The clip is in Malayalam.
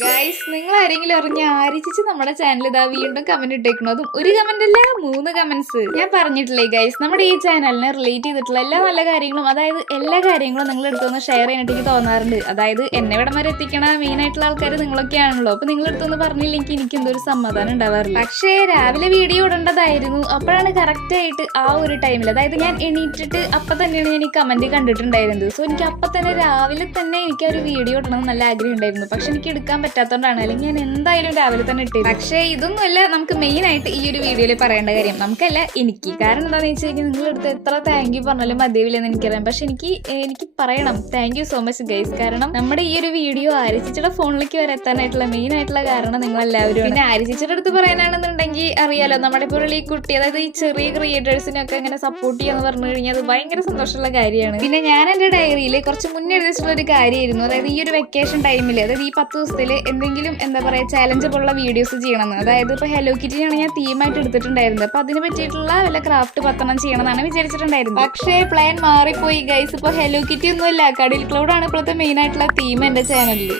ഗൈസ്, നിങ്ങൾ ആരെങ്കിലും അറിഞ്ഞ ആരിച്ചിച്ച് നമ്മുടെ ചാനൽ ഇതാ വീണ്ടും കമന്റ് ഇട്ടേക്കണോ? അതും ഒരു കമന്റ് അല്ല, 3 കമന്റ്സ്. ഞാൻ പറഞ്ഞിട്ടില്ലേ ഗൈസ്, നമ്മുടെ ഈ ചാനലിനെ റിലേറ്റ് ചെയ്തിട്ടുള്ള എല്ലാ നല്ല കാര്യങ്ങളും, അതായത് എല്ലാ കാര്യങ്ങളും നിങ്ങൾ എടുത്തൊന്ന് ഷെയർ ചെയ്യാനായിട്ട് എനിക്ക് തോന്നാറുണ്ട്. അതായത് എന്നെ ഇവിടം വരെ എത്തിക്കണ മെയിൻ ആയിട്ടുള്ള ആൾക്കാർ നിങ്ങളൊക്കെയാണല്ലോ. അപ്പൊ നിങ്ങൾ എടുത്തൊന്ന് പറഞ്ഞില്ലെങ്കിൽ എനിക്ക് എന്തൊരു സമാധാനം ഉണ്ടാവാറില്ല. പക്ഷേ രാവിലെ വീഡിയോ ഇടേണ്ടതായിരുന്നു. അപ്പോഴാണ് കറക്റ്റ് ആയിട്ട് ആ ഒരു ടൈമിൽ, അതായത് ഞാൻ എണീറ്റിട്ട് അപ്പൊ തന്നെയാണ് ഞാൻ ഈ കമന്റ് കണ്ടിട്ടുണ്ടായിരുന്നത്. സോ എനിക്ക് അപ്പൊ തന്നെ രാവിലെ തന്നെ എനിക്ക് ആ ഒരു വീഡിയോ ഇടണമെന്ന് നല്ല ആഗ്രഹം ഉണ്ടായിരുന്നു. പക്ഷെ എനിക്ക് എടുക്കാൻ പറ്റാത്തതുകൊണ്ടാണ്, അല്ലെങ്കിൽ ഞാൻ എന്തായാലും രാവിലെ തന്നെ ഇട്ടു. പക്ഷേ ഇതൊന്നുമല്ല നമുക്ക് മെയിൻ ആയിട്ട് ഈ ഒരു വീഡിയോയിൽ പറയേണ്ട കാര്യം. നമുക്കല്ല, എനിക്ക്. കാരണം എന്താണെന്ന് വെച്ച് കഴിഞ്ഞാൽ നിങ്ങളെടുത്ത് എത്ര താങ്ക് യു പറഞ്ഞാലും മതിയാവില്ലെന്ന് എനിക്കറിയാം. പക്ഷെ എനിക്ക് പറയണം, thank you so much guys. കാരണം നമ്മുടെ ഈ ഒരു വീഡിയോ ആര്യച്ചിയുടെ ഫോണിലേക്ക് വരെ എത്താനായിട്ടുള്ള മെയിൻ ആയിട്ടുള്ള കാരണം നിങ്ങളെല്ലാവരും. പിന്നെ ആര്യച്ചിയുടെ അടുത്ത് പറയാനാണെന്നുണ്ടെങ്കിൽ അറിയാലോ, നമ്മുടെ ഇപ്പോൾ ഈ കുട്ടി, അതായത് ഈ ചെറിയ ക്രിയേറ്റേഴ്സിനൊക്കെ അങ്ങനെ സപ്പോർട്ട് ചെയ്യാന്ന് പറഞ്ഞു കഴിഞ്ഞാൽ അത് ഭയങ്കര സന്തോഷമുള്ള കാര്യമാണ്. പിന്നെ ഞാൻ എൻ്റെ ഡയറിയിൽ കുറച്ച് മുന്നേ എഴുതിച്ചിട്ടുള്ള ഒരു കാര്യമായിരുന്നു, അതായത് ഈ ഒരു വെക്കേഷൻ ടൈമിൽ, അതായത് ഈ 10 ദിവസത്തിൽ എന്തെങ്കിലും എന്താ പറയുക ചാലഞ്ച് പോലുള്ള വീഡിയോസ് ചെയ്യണമെന്ന്. അതായത് ഇപ്പോൾ ഹലോ കിറ്റിയാണ് ഞാൻ തീമായിട്ട് എടുത്തിട്ടുണ്ടായിരുന്നത്. അപ്പൊ അതിനെ പറ്റിയിട്ടുള്ള വല്ല ക്രാഫ്റ്റ് 10 ചെയ്യണമെന്നാണ് വിചാരിച്ചിട്ടുണ്ടായിരുന്നത്. പക്ഷേ പ്ലാൻ മാറിപ്പോയി ഗൈസ്. ഇപ്പോൾ ഹലോ കിറ്റി ഒന്നുമല്ല, കടൽ ക്ലൗഡ് ആണ് ഇപ്പോഴത്തെ മെയിൻ ആയിട്ടുള്ള തീം എൻ്റെ ചാനലിൽ.